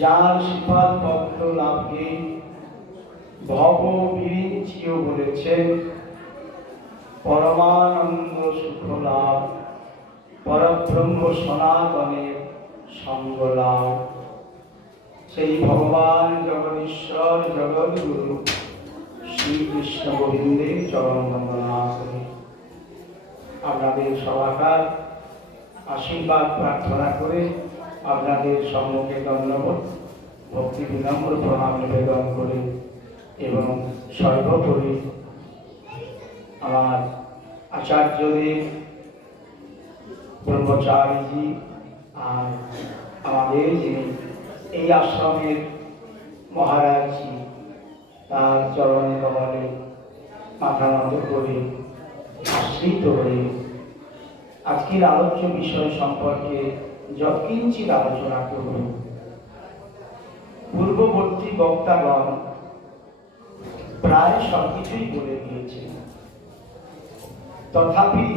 যার শ্রীপাদ পদ্ম লাভে ভব বিরিঞ্চিও বলেছেন পরমানন্দ সুখ লাভ, পরব্রহ্ম সনাতনের সঙ্গ লাভ। সেই ভগবান জগদীশ্বর জগদ্গুরু শ্রীকৃষ্ণ গোবিন্দের চরণ বন্দনা করি। আপনাদের সবাকার আশীর্বাদ প্রার্থনা করে আপনাদের সম্মুখে ধন্যবাদ ভক্তি বিনম্র প্রণাম নিবেদন করে এবং সর্বোপরি আমার আচার্যদেব, ব্রহ্মচারীজি আর আমাদের যিনি এই আশ্রমের মহারাজজি, তার চরণ কমলে মাথা নত করে আশ্রিত হয়ে আজকের আলোচ্য বিষয় সম্পর্কে যৎকিঞ্চিৎ আলোচনা করব। পূর্ববর্তী বক্তাগণ প্রায় সবকিছুই বলে দিয়েছে, তথাপি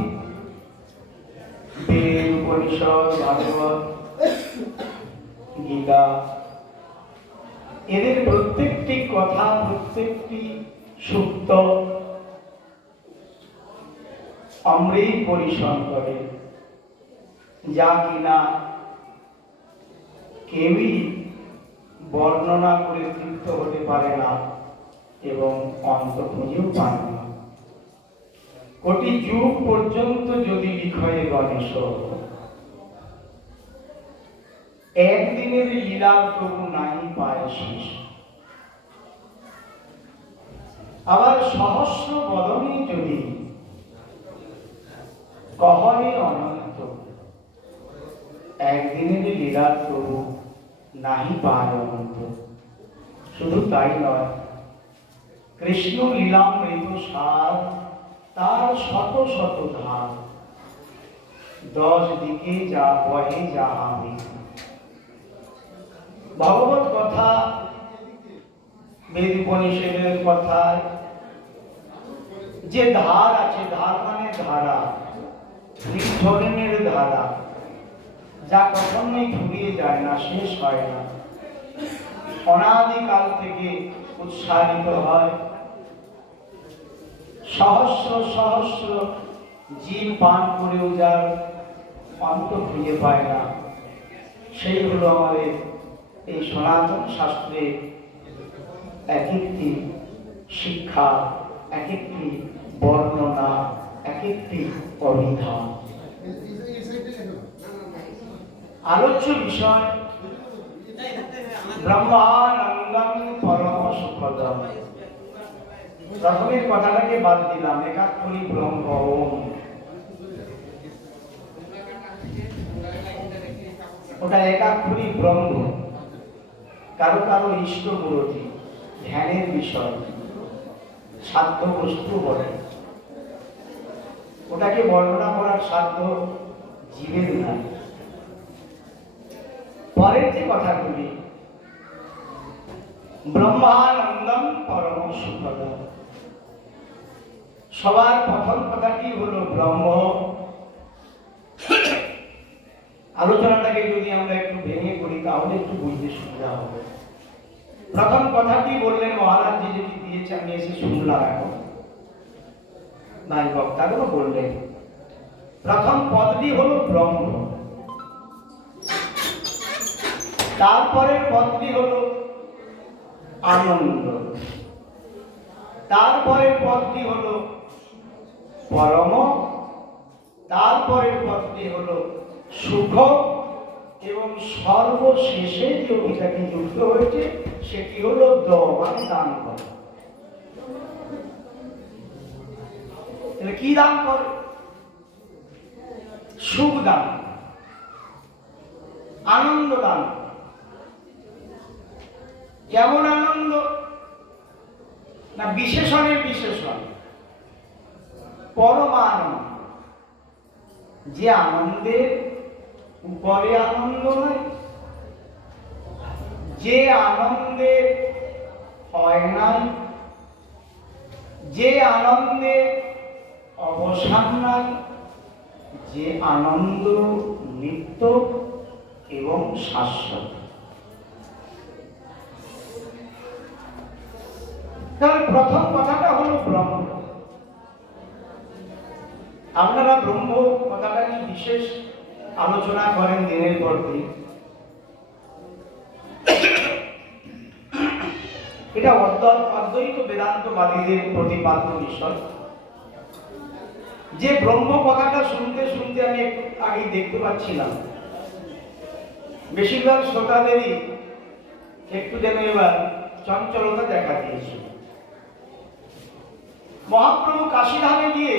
বেদ, উপনিষদ, ভাগবত, গীতা এদের প্রত্যেকটি কথা, প্রত্যেকটি সূক্ত অমৃত পরিশ্রম করে, যা কিনা কেউই বর্ণনা করে তৃপ্ত হতে পারে না এবং অন্ত খুঁজেও পায় না। কোটি যুগ পর্যন্ত যদি লিখয়ে গণেশ, একদিনের লীলা তবু নাই পায় শেষ। আবার সহস্র বদনে যদি কহরে অনন্ত, একদিনের লীলা তবু নাহি পায় অনন্ত। শুধু তাই নয়, কৃষ্ণ লীলামৃত সার, তার শত শত ধার, 10 দিকে যা বহে যাহা ভগবত কথা, বেদ উপনিষদের কথা যে ধার আছে, ধার মানে ধারা, নির্ঝরণের ধারা, যা কখনোই ফুরিয়ে যায় না, শেষ হয় না, অনাদিকাল থেকে উৎসারিত হয়। সহস্র সহস্র জীব পান করেও যার অন্ত খুঁজে পায় না, সেই হলো আমাদের এই সনাতন শাস্ত্রে এক একটি শিক্ষা, এক একটি বর্ণনা, এক একটি অভিধান। আলোচ্য বিষয় ব্রহ্মানন্দম পরম সুখদম। প্রথমের কথাটাকে বাদ দিলাম, একাক্ষরী ব্রহ্ম ওম। ওটা একাক্ষরী ব্রহ্ম, কারো কারো ইষ্ট গুরুটি, ধ্যানের বিষয়, সাধ্য বস্তু বলে। ওটাকে বর্ণনা করার সাধ্য জীবের নাই। পরের যে কথাগুলি, ব্রহ্মানন্দম পরম সুখদম, সবার প্রথম কথাটি হলো ব্রহ্ম। আলোচনাটাকে যদি আমরা একটু ভেঙে করি তাহলে একটু বুঝতে সুবিধা হবে। প্রথম কথাটি বললেন মহারাজ যে যেটি দিয়েছে, আমি এসে শুনলাম এখন, নাই বক্তাগুলো বললেন। প্রথম পদটি হলো ব্রহ্ম, তারপরের পদটি হলো আনন্দ, তারপরের পদটি হলো পরম, তারপরের পদটি হলো সুখ, এবং সর্বশেষে যে ওইটাকে যুক্ত হয়েছে সেটি হলো দ, মানে দান করা। কি দান করে? সুখ দান, আনন্দ দান। কেমন আনন্দ না, বিশেষণের বিশেষণ, পরমানন্দ। যে আনন্দের উপরে আনন্দ নয়, যে আনন্দে হয় নাই, যে আনন্দে অবসান নাই, যে আনন্দ নিত্য এবং শাশ্বত। প্রথম কথাটা হলো ব্রহ্ম। আপনারা ব্রহ্ম কথাটা নিয়ে বিশেষ আলোচনা করেন দিনের পর দিন। এটা অদ্বৈত বেদান্তবাদীদের প্রতিপাদ্য বিষয়। যে ব্রহ্ম কথাটা শুনতে শুনতে আমি একটু আগে দেখতে পাচ্ছিলাম বেশিরভাগ শ্রোতাদেরই একটু যেন এবার চঞ্চলতা দেখা দিয়েছিল। মহাপ্রভু কাশীধামে গিয়ে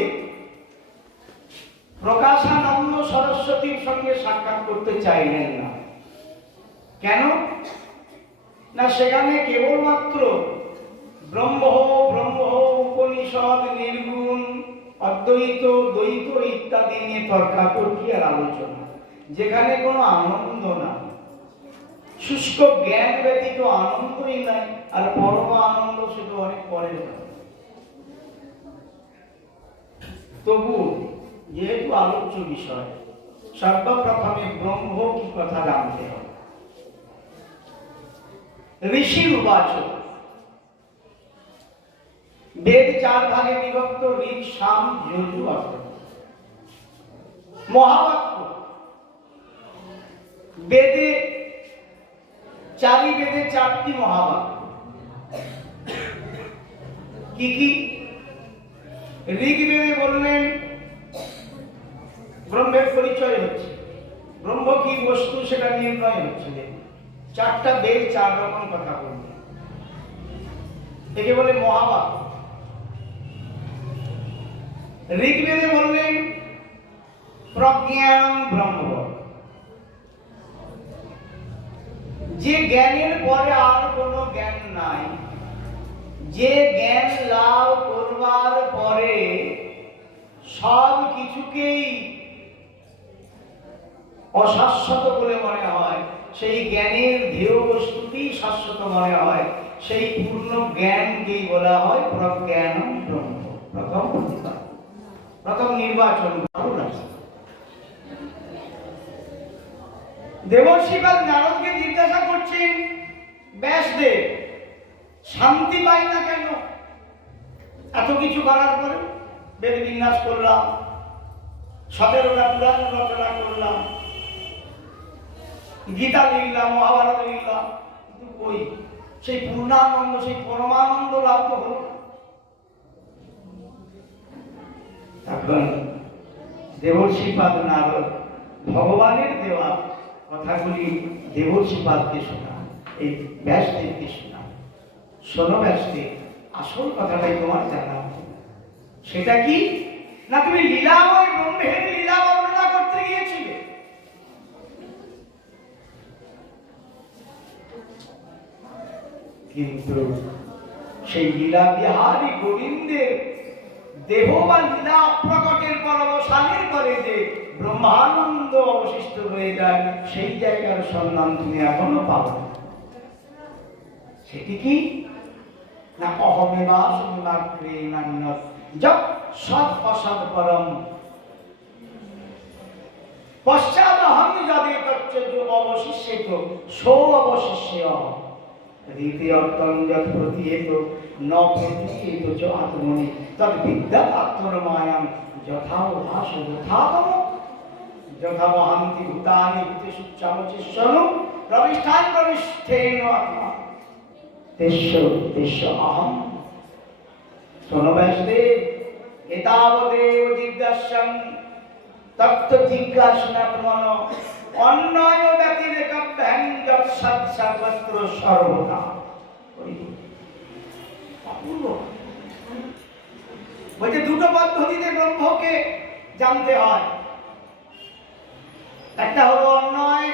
প্রকাশানন্দ সরস্বতীর সঙ্গে সাক্ষাৎ করতে চাইলেন না। কেন না, সেখানে কেবলমাত্র ব্রহ্ম ব্রহ্ম উপনিষদ, নির্গুণ, অদ্বৈত, দ্বৈত ইত্যাদি নিয়ে তর্কাতর্কি আর আলোচনা, যেখানে কোনো আনন্দ না, শুষ্ক জ্ঞান ব্যতীত আনন্দই নাই। আর পরম আনন্দ সেটা অনেক পরের কথা। তবু যেহেতু আলোচ্য বিষয়, সর্বপ্রথমে ব্রহ্ম কি কথা জানতে হবে। ঋষি উবাচ, বেদ 4 ভাগে বিভক্ত, ঋক, সাম, যজু, অথর্ব। মহাবাক্য বেদে, 4টি বেদে 4টি মহাবাক্য। কি কি? ঋগ্বেদে বললেন ব্রহ্মের পরিচয় হচ্ছে, ব্রহ্ম কি বস্তু সেটা নির্ণয় হচ্ছে। 4টা বেদ 4 রকম কথা বলবে, একে বলে মহাবাক্য। ঋগ্বেদে বললেন প্রজ্ঞান ব্রহ্ম, যে জ্ঞানের পরে আর কোনো জ্ঞান নাই, যে জ্ঞান লাভ করবার পরে সব কিছুকেই অশাশ্বত বলে মনে হয়, সেই জ্ঞানের ধ্যেয় বস্তুটি শাশ্বত মনে হয়, সেই পূর্ণ জ্ঞানকেই বলা হয় প্রজ্ঞান ব্রহ্ম। প্রথম প্রতিপাদ্য, প্রথম নির্বাচন। দেবর্ষিপাদ নারদকে জিজ্ঞাসা করছেন, ব্যাসদেব শান্তি পাই না কেন? এত কিছু করার পরে বেদ বিন্যাস করলাম, 17টা পুরাণ রচনা করলাম, গীতা লিখলাম, মহাভারত লিখলাম, কিন্তু কই সেই পূর্ণানন্দ, সেই পরমানন্দ লাভ তো হলো না। তখন দেবর্ষিপাদ নারদ ভগবানের দেওয়া কথাগুলি দেবর্ষিপাদকে শোনা, এই ব্যাসদেবকে শোনা। শোনো ব্যাসদেব, আসল কথাটাই তোমার জানা। সেটা কি না, তুমি লীলাময় ব্রহ্মের লীলা বর্ণনা করতে গিয়েছিলে। কিন্তু সেই লীলা বিহারী গোবিন্দের দেহ বা লীলা প্রকটের পর অবসানের পরে যে ব্রহ্মানন্দ অবশিষ্ট হয়ে যায়, সেই জায়গার সন্ধান তুমি এখনো পাবে। সেটি কি না, অহমেবাসমাত্রে নান্যৎ যৎ সৎ অসৎ পরম পশ্চাদহং যদেতচ্চ যো অবশিষ্যেত সো অবশিষ্য রীতি অর্থং যৎ প্রতীয়েত ন প্রতীয়েত চ আত্মনি তৎ বিদ্যাৎ আত্মরমায়াং যথা ভাস যথাতম যথা মহান্তি ভূতানি ভূতেষু চামচিশ্বরু প্রবিষ্টান প্রবিষ্ঠেন আত্মা তেষ্য অহম। শোনো ব্যাসদেব, এতাবদেব জিজ্ঞাস্যাম তত্ত্ব জিজ্ঞাসনাত্মন অন্যয় ব্যতিরেকভ্যাং যৎসৎ সর্বত্র সর্বদা। বলছে দুটো পদ্ধতিতে ব্রহ্মকে জানতে হয়, একটা হলো অন্যয়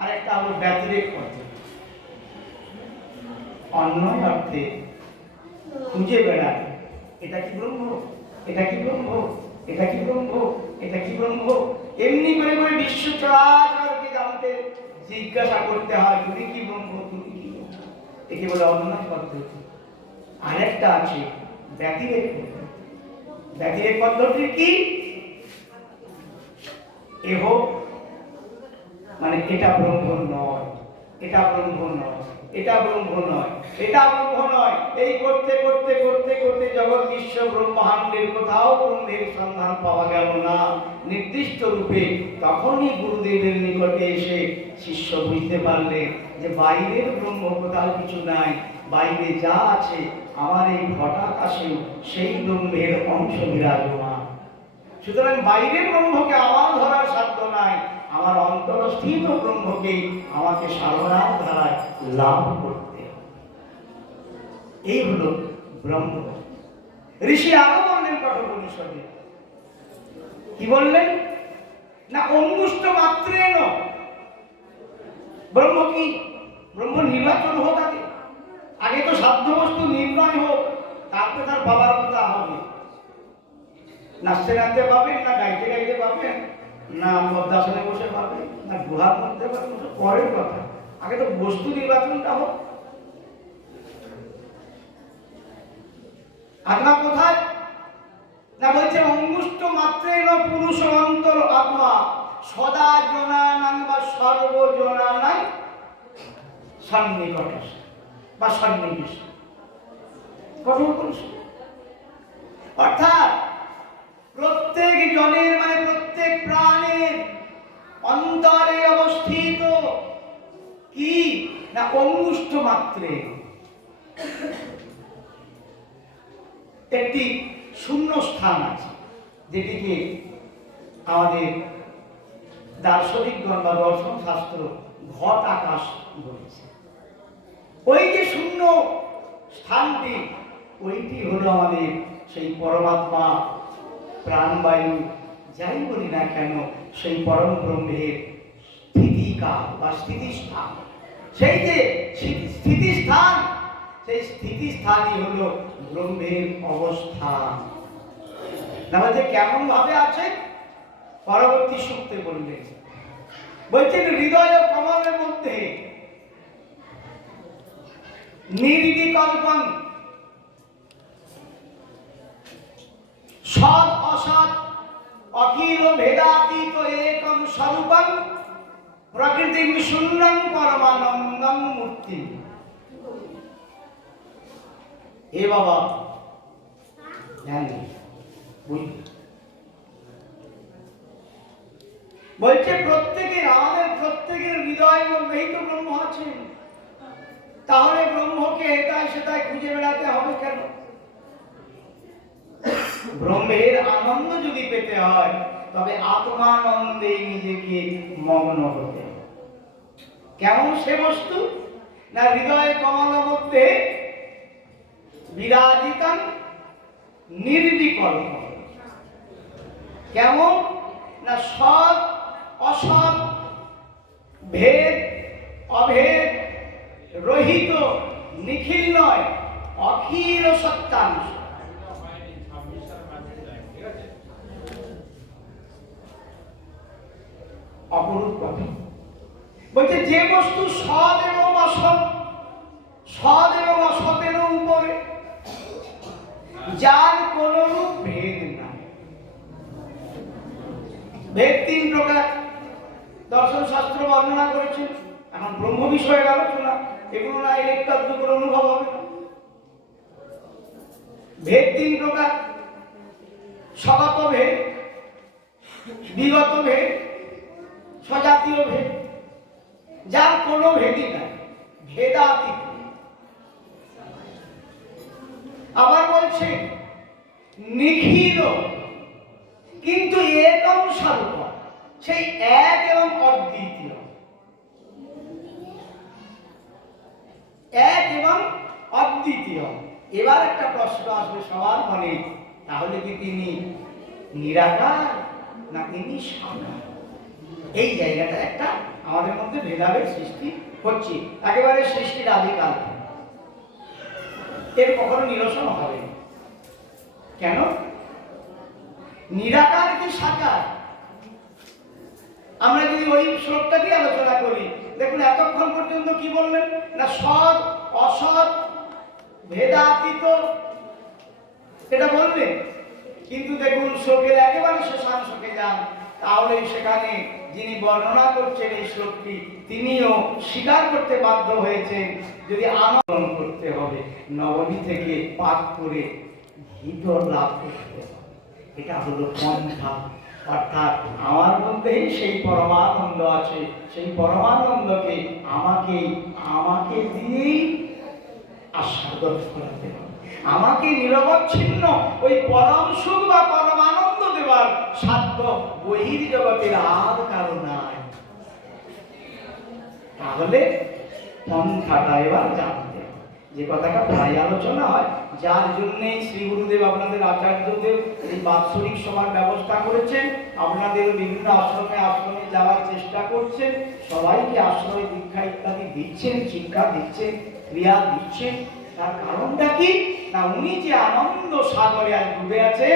আর একটা হলো ব্যতিরেক পদ্ধতি। অন্যয় অর্থে খুঁজে বেড়ায়, এটা কি ব্রহ্ম, এটা কি ব্রহ্ম, এটা কি ব্রহ্ম, এটা কি ব্রহ্ম, এমনি করে করে বিশ্ব চরাচরকে জানতে জিজ্ঞাসা করতে হয়, তুমি কি ব্রহ্ম, তুমি কি ব্রহ্ম। একে বলে অন্যয় পদ্ধতি। আরেকটা আছে ব্যতিরেক পদ্ধতি। ব্যতিরেক পদ্ধতি কি? এহ মানে এটা ব্রহ্ম নয়, এটা ব্রহ্ম নয়, এটা ব্রহ্ম নয়, এটা ব্রহ্ম নয়। এই করতে করতে করতে করতে জগৎ বিশ্ব ব্রহ্মাণ্ডের কোথাও ব্রহ্মের সন্ধান পাওয়া গেল না নির্দিষ্ট রূপে। তখনই গুরুদেবের নিকটে এসে শিষ্য বুঝতে পারলেন যে বাইরের ব্রহ্ম কোথাও কিছু নাই, বাইরে যা আছে আমার এই ঘটাকাশেও সেই ব্রহ্মের অংশ বিরাজমান। সুতরাং বাইরের ব্রহ্মকে আমার ধরার সাধ্য নাই, আমার অন্তরস্থিত ব্রহ্মকে আমাকে সাধনার ধারায় লাভ করতে হবে। এই হলো ব্রহ্ম। ঋষি আরো বললেন কঠোপনিষদে, কি বললেন না অঙ্গুষ্ঠ মাত্রেণ ব্রহ্ম। কি ব্রহ্ম নির্বাচন হোক, আগে আগে তো সাধ্য বস্তু নির্ণয় হোক, তারপরে তার বাবার কথা হবে। নাচতে নাচতে পাবেন, না গাইতে গাইতে পাবেন, না পদ্মাসনে বসে পাবেন, না গুহার মধ্যে পাবেন, পরের কথা। আগে তো বস্তু নির্বাচনটা হোক। আত্মা কোথায় না বলছে অঙ্গুষ্ঠ মাত্রেণ পুরুষ অন্তর আত্মা সদা জনানাং বা সর্বজনানাং সন্নিকটস্য বা সন্নিবিষ্ট। কঠোপনিষদ অর্থাৎ প্রত্যেক জনের মানে প্রত্যেক প্রাণের অন্তরে অবস্থিত কি না অঙ্গুষ্ঠ মাত্রে একটি শূন্য স্থান আছে, যেটিকে আমাদের দার্শনিকগণ বা দর্শন শাস্ত্র ঘট আকাশ বলেছে। ওই যে শূন্য স্থানটি, ওইটি হলো আমাদের সেই পরমাত্মা, প্রাণবায়ু যাই বলি না কেন, সেই পরম ব্রহ্মের স্থিতিকাল বা স্থিতিস্থান। সেই যে স্থিতিস্থান, সেই স্থিতিস্থানই হলো ব্রহ্মের অবস্থান। না বলছে কেমন ভাবে আছে, পরবর্তী সূক্তে বললেন, বলছেন হৃদয় কমলের মধ্যে নির্বিকল্পং সৎ অসৎ অখিল ভেদাতীত একম স্বরূপং প্রকৃতিং শূন্যং পরমানন্দং মূর্তি। এ বাবা জানি বুঝলি, বলছে প্রত্যেকের, আমাদের প্রত্যেকের হৃদয়ের মধ্যেই তো ব্রহ্ম আছেন। তাহলে ব্রহ্মকে এটাই সেটাই খুঁজে বেড়াতে হবে কেন? ব্রহ্মের আনন্দ যদি পেতে হয় তবে আত্মানন্দে নিজেকে মগ্ন হতে হবে। কেমন সে বস্তু না হৃদয় কমল মধ্যে বিরাজিতাং নির্বিকল্প। কেমন না সৎ অসৎ ভেদ অভেদ রহিত, নিখিল নয়, অখিল সত্যাংশ। অপরূপ কথা। বলছে যে বস্তু সৎ এবং অসৎ, সৎ এবং অসতের উপরে, যার কোন রূপ ভেদ নাই। ভেদ তিন প্রকার দর্শন শাস্ত্র বর্ণনা করেছেন। এখন ব্রহ্ম বিষয়ের আলোচনা, এগুলো না একটু করে অনুভব হবে না। ভেদ তিন প্রকার, স্বগত ভেদ, বিগত ভেদ, স্বজাতীয় ভেদ। যার কোনো ভেদই নাই, ভেদাতীত। আবার বলছে নিখিল কিন্তু একম স্বরূপ, সেই এক এবং অদ্বিতীয়, এক এবং অদ্বিতীয়। এবার একটা প্রশ্ন আসবে সবার মনে, তাহলে কি তিনি নিরাকার না তিনি সাকার? এই জায়গাটা একটা আমাদের মধ্যে ভেদাভেদ সৃষ্টি হচ্ছে, একেবারে সৃষ্টির আদিকাল। এর কখনো নিরসন হবে না। কেন? নিরাকার কি সাকার? আমরা যদি ওই শ্লোকটা দিয়ে আলোচনা করি, দেখুন এতক্ষণ পর্যন্ত কি বললেন না সৎ অসৎ ভেদাতীত, এটা বললেন। কিন্তু দেখুন শ্লোকের একেবারে শেষাংশকে যান, তাহলে সেখানে যিনি বর্ণনা করছেন এই শ্লোকটি, তিনিও স্বীকার করতে বাধ্য হয়েছেন যদি আনন্দ করতে হবে নবমী থেকে পাক করে ভিতর লাভ করতে হবে। এটা হলো পন্থা। অর্থাৎ আমার মধ্যেই সেই পরমানন্দ আছে, সেই পরমানন্দকে আমাকে দিয়েই আস্বাদন করাতে হবে। আমাকে নিরবচ্ছিন্ন ওই পরম সুখ বা পরমানন্দ দেওয়ার সাধ্য বহির্জগতের আর কারো নাই। তাহলে পন্থাটা এবার জানতে হবে। যে কথাটা প্রায় আলোচনা হয়, যার জন্যে শ্রী গুরুদেব আপনাদের আচার্যদেব এই বাৎসরিক সভার ব্যবস্থা করেছেন, আপনাদের বিভিন্ন আশ্রমে যাওয়ার চেষ্টা করছেন, সবাইকে আশ্রয় দীক্ষা ইত্যাদি দিচ্ছেন, শিক্ষা দিচ্ছেন, ক্রিয়া দিচ্ছেন। তার কারণটা কি না, উনি যে আনন্দ সাগরে আজ ডুবে আছে,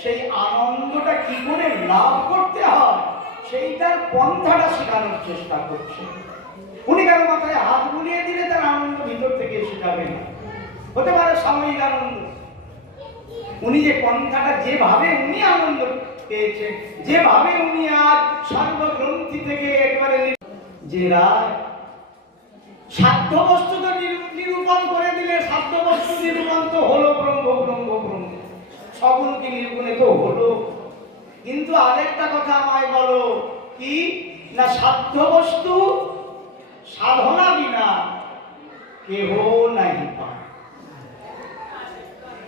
সেই আনন্দটা কি করে লাভ করতে হয় সেইটার পন্থাটা শেখানোর চেষ্টা করছে। উনি কারো মাথায় হাত বুলিয়ে দিলে তার আনন্দ ভিতর থেকে এসে যাবে না, হতে পারে সাময়িক আনন্দ। উনি যে পন্থাটা যেভাবে উনি আনন্দ পেয়েছেন, যেভাবে উনি আজ সর্বগ্রন্থি থেকে একবারে যে রায় সাধ্য বস্তু তো নিরূপণ করে দিলে, সাধ্য বস্তু নিরূপণ তো হলো ব্রহ্ম ব্রহ্ম ব্রহ্ম, সগুণকে নিরূপণে তো হলো। কিন্তু আরেকটা কথা আমায় বলো, কি না সাধ্য বস্তু সাধনা বিনা কেহ নাই পায়।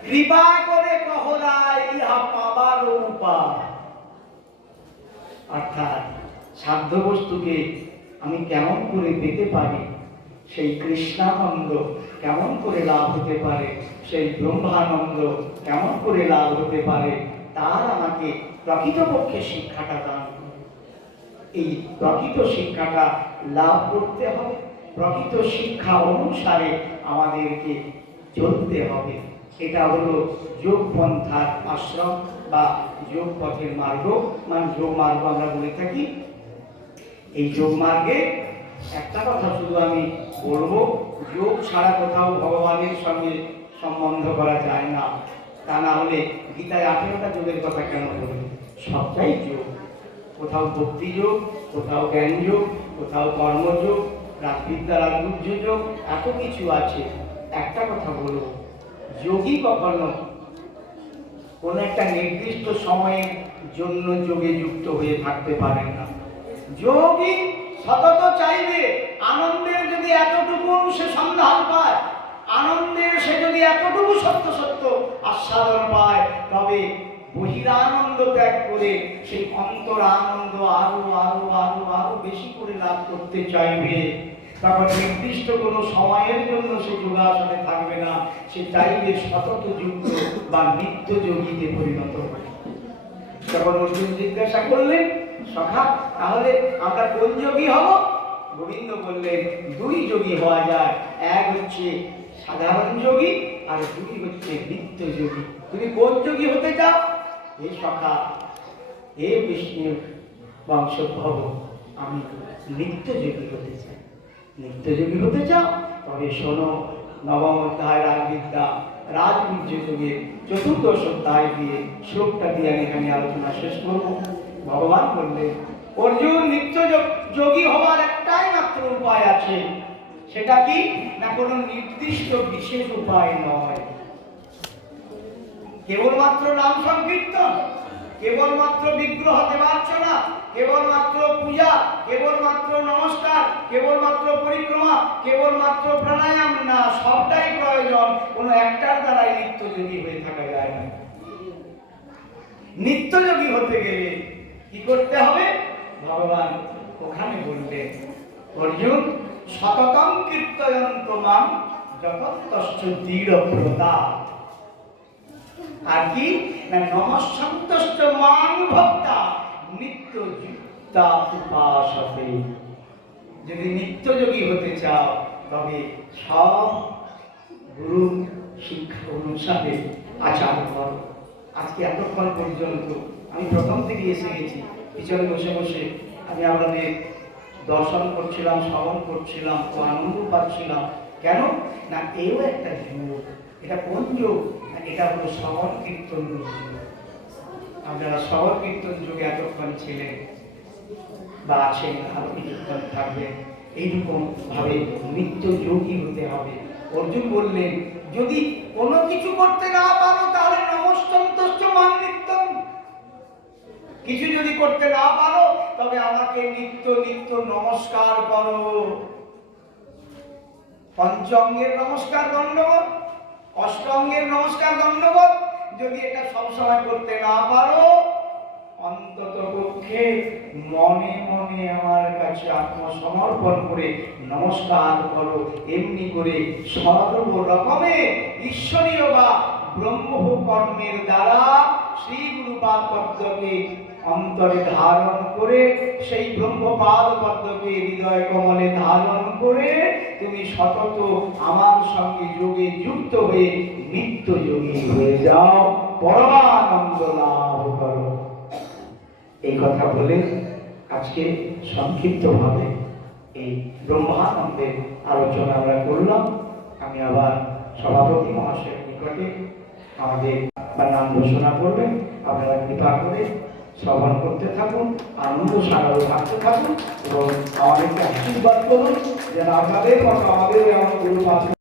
কৃপা করে কহরায় ইহা পাবার উপায়। অর্থাৎ সাধ্য বস্তুকে আমি কেমন করে পেতে পারি, সেই কৃষ্ণানন্দ কেমন করে লাভ হতে পারে, সেই ব্রহ্মানন্দ কেমন করে লাভ হতে পারে, তার আমাকে প্রকৃতপক্ষে শিক্ষাটা দান করে। এই প্রকৃত শিক্ষাটা লাভ করতে হবে, প্রকৃত শিক্ষা অনুসারে আমাদেরকে চলতে হবে। এটা হলো যোগ পন্থার আশ্রম বা যোগ পথের মার্গ, মানে যোগ মার্গ আমরা বলে থাকি। এই যোগ মার্গে একটা কথা শুধু আমি বলবো, যোগ ছাড়া কোথাও ভগবানের সঙ্গে সম্বন্ধ করা যায় না। তা না হলে গীতায় 18টা যোগের কথা কেন বলবে? সবটাই যোগ। কোথাও ভক্তি যোগ, কোথাও জ্ঞান যোগ, কোথাও কর্মযোগ, রাজবিদ্যা রাজগুহ্য যোগ, এত কিছু আছে। একটা কথা বলবো, যোগী কখনো কোনো একটা নির্দিষ্ট সময়ের জন্য যোগে যুক্ত হয়ে থাকতে পারেন না। যোগী সতত চাইবে আনন্দের যদি এতটুকু সে সন্ধান পায়, আনন্দের সে যদি এতটুকু সত্য সত্য আস্বাদন পায়, তবে বহিরানন্দ ত্যাগ করে সেই অন্তর আনন্দ আরো আরো আরো আরো বেশি করে লাভ করতে চাইবে। তখন নির্দিষ্ট কোনো সময়ের জন্য সে যোগাসনে থাকবে না, সে চাইবে সতত যুক্ত বা নিত্য যোগীতে পরিণত হবে। তখন অর্জুন জিজ্ঞাসা করলেন, সখা তাহলে আমরা কোন যোগী হব? গোবিন্দ বললেন, দুই যোগী হওয়া যায়, এক হচ্ছে সাধারণ যোগী আর দুই হচ্ছে নিত্য যোগী। তুমি কোন যোগী হতে চাও? হে সখা, হে বিষ্ণুর বংশোদ্ভব, আমি নিত্য যোগী হতে চাই। নিত্য যোগী হতে চাও? তবে শোনো, নবম অধ্যায় রাজবিদ্যা রাজগুহ্য যোগের চতুর্দশ অধ্যায় দিয়ে শ্লোকটা দিয়ে আমি এখানে আলোচনা শেষ করব। ভগবান বললেন, অর্জুন, নিত্য যোগী হওয়ার একটাই মাত্র উপায় আছে। সেটা কি না, কোনো নির্দিষ্ট বিশেষ উপায় নয়। কেবলমাত্র নাম সংকীর্তন, কেবলমাত্র বিগ্রহ দেবার্চনা, কেবলমাত্র পূজা, কেবলমাত্র নমস্কার, কেবলমাত্র পরিক্রমা, কেবলমাত্র প্রাণায়াম না, সবটাই প্রয়োজন। কোনো একটার দ্বারাই নিত্যযোগী হয়ে থাকা যায় না। নিত্যযোগী হতে গেলে কি করতে হবে? ভগবান ওখানে বললেন, অর্জুন, সততং কীর্তয়ন্ত মাম যতস্তস্য দৃঢ়ব্রতা। আর কি না, নমঃসন্তস্য মাং ভক্তা নিত্যযুক্তা উপাসতে। যদি নিত্যযোগী হতে চাও, তবে সব গুরু শিক্ষা অনুসারে আচার করো। আজকে এতক্ষণ পর্যন্ত আমি প্রথম থেকে এসে গেছি, পিছনে বসে বসে আমি আপনাদের দর্শন করছিলাম, শ্রবণ করছিলাম, ও আনন্দ পাচ্ছিলাম। কেন না, এও একটা যোগ। এটা কোন যোগ? এটা হলো শ্রবণ কীর্তন যোগ। আপনারা শ্রবণ কীর্তন যোগে এতক্ষণ ছিলেন। বা আছেন, আরো কিছুক্ষণ থাকবেন, এইরকম ভাবে নিত্য যোগী হতে হবে। অর্জুন বললেন, যদি কোনো কিছু করতে না পারো তাহলে নমস্তন্তস্য মান নিত্যম। কিছু যদি করতে না পারো তবে আমাকে নিত্য নিত্য নমস্কার করো। পঞ্চঙ্গের নমস্কার দণ্ডবত, অষ্টাঙ্গের নমস্কার দণ্ডবত। যদি এটা সবসময় করতে না পারো, অন্তত পক্ষে মনে মনে আমার কাছে আত্মসমর্পণ করে নমস্কার করো। এমনি করে সর্ব রকমের ঈশ্বরীয় বা ব্রহ্ম কর্মের দ্বারা শ্রী গুরুপাদ পদ্মকে অন্তরে ধারণ করে, সেই ব্রহ্মপাদ পদ্মকে হৃদয় কমলে ধারণ করে তুমি সতত আমার সঙ্গে যোগে যুক্ত হয়ে নিত্য যোগী হয়ে যাও, পরমানন্দ লাভ করো। এই কথা বলে আজকে সংক্ষিপ্তভাবে এই ব্রহ্মানন্দের আলোচনা আমরা করলাম। আমি আবার সভাপতি মহাশয়ের নিকটে আমাদের নাম ঘোষণা করবেন, আপনারা কৃপা করে শ্রবণ করতে থাকুন, আনন্দ সাগরে থাকতে থাকুন এবং আমাদেরকে আশীর্বাদ করুন যেন আপনাদের মতো আমাদের এমন গুরু